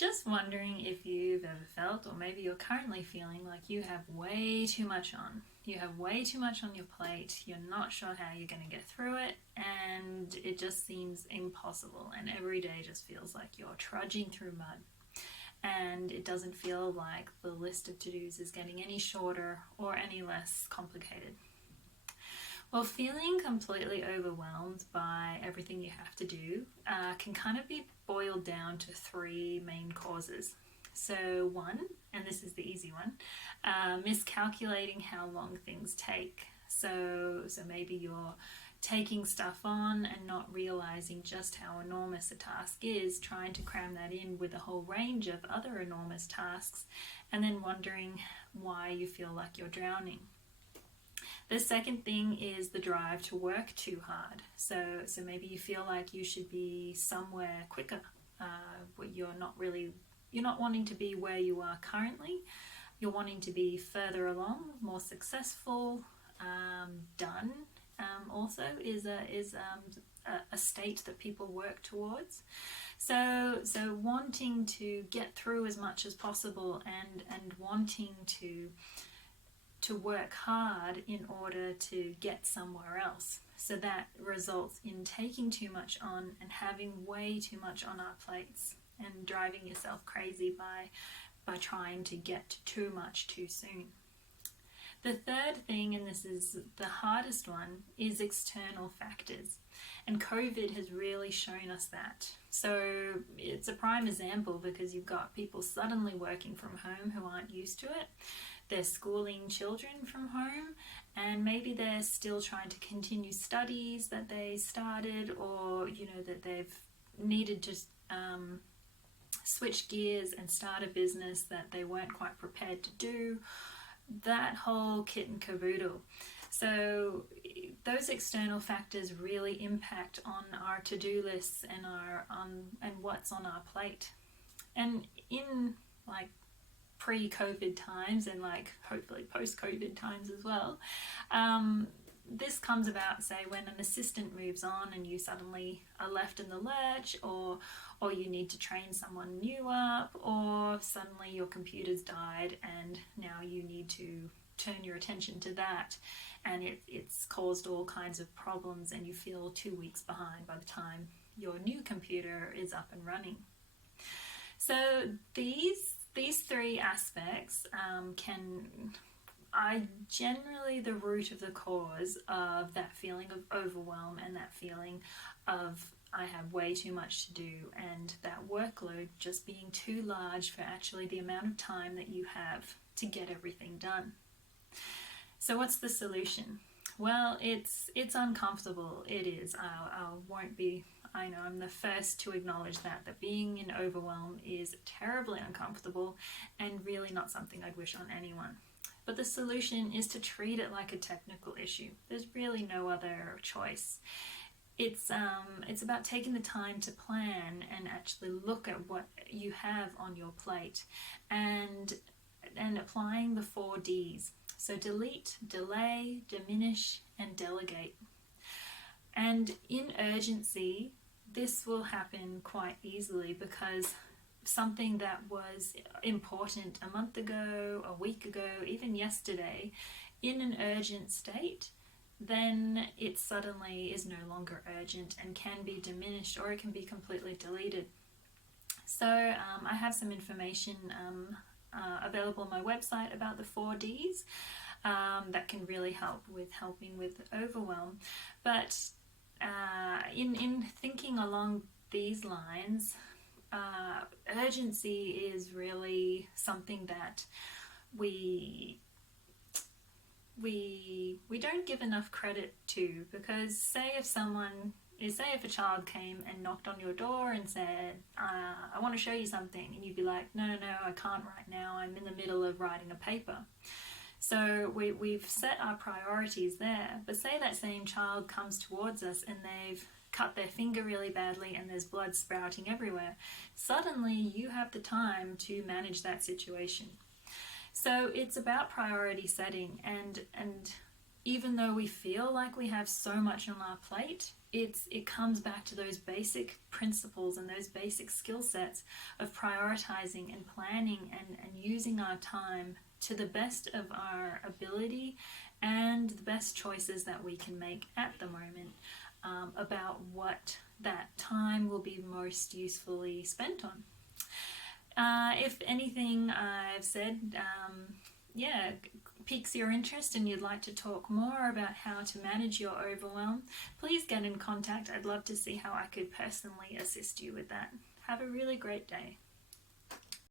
Just wondering if you've ever felt, or maybe you're currently feeling, like you have way too much on. You have way too much on your plate, you're not sure how you're going to get through it, and it just seems impossible. And every day just feels like you're trudging through mud. And it doesn't feel like the list of to dos is getting any shorter or any less complicated. Well, feeling completely overwhelmed by everything you have to do can kind of be boiled down to three main causes. So one, and this is the easy one, miscalculating how long things take. So maybe you're taking stuff on and not realizing just how enormous a task is, trying to cram that in with a whole range of other enormous tasks, and then wondering why you feel like you're drowning. The second thing is the drive to work too hard. So maybe you feel like you should be somewhere quicker. You're not wanting to be where you are currently. You're wanting to be further along, more successful, done. Also is a state that people work towards. So wanting to get through as much as possible and wanting to work hard in order to get somewhere else. So that results in taking too much on and having way too much on our plates and driving yourself crazy by trying to get to too much too soon. The third thing, and this is the hardest one, is external factors. And COVID has really shown us that. So it's a prime example because you've got people suddenly working from home who aren't used to it. They're schooling children from home, and maybe they're still trying to continue studies that they started, or that they've needed to switch gears and start a business that they weren't quite prepared to do. That whole kit and caboodle. So those external factors really impact on our to-do lists and and what's on our plate. And in pre-COVID times and hopefully post-COVID times as well, this comes about, say, when an assistant moves on and you suddenly are left in the lurch, or you need to train someone new up, or suddenly your computer's died and now you need to turn your attention to that, and it's caused all kinds of problems and you feel 2 weeks behind by the time your new computer is up and running. So these three aspects are generally the root of the cause of that feeling of overwhelm and that feeling of I have way too much to do, and that workload just being too large for actually the amount of time that you have to get everything done. So what's the solution? Well, it's uncomfortable. It is. I know I'm the first to acknowledge that being in overwhelm is terribly uncomfortable and really not something I'd wish on anyone. But the solution is to treat it like a technical issue. There's really no other choice. It's about taking the time to plan and actually look at what you have on your plate and applying the 4 Ds. So delete, delay, diminish, and delegate. And in urgency, this will happen quite easily because something that was important a month ago, a week ago, even yesterday, in an urgent state, then it suddenly is no longer urgent and can be diminished, or it can be completely deleted. So I have some information available on my website about the 4 Ds that can really help with overwhelm. But in thinking along these lines, urgency is really something that we don't give enough credit to, because say if a child came and knocked on your door and said, I want to show you something, and you'd be like, no, I can't right now, I'm in the middle of writing a paper. So we've set our priorities there. But say that same child comes towards us and they've cut their finger really badly and there's blood sprouting everywhere. Suddenly you have the time to manage that situation. So it's about priority setting and even though we feel like we have so much on our plate, it comes back to those basic principles and those basic skill sets of prioritizing and planning and using our time to the best of our ability and the best choices that we can make at the moment about what that time will be most usefully spent on. If anything I've said, piques your interest and you'd like to talk more about how to manage your overwhelm, please get in contact. I'd love to see how I could personally assist you with that. Have a really great day.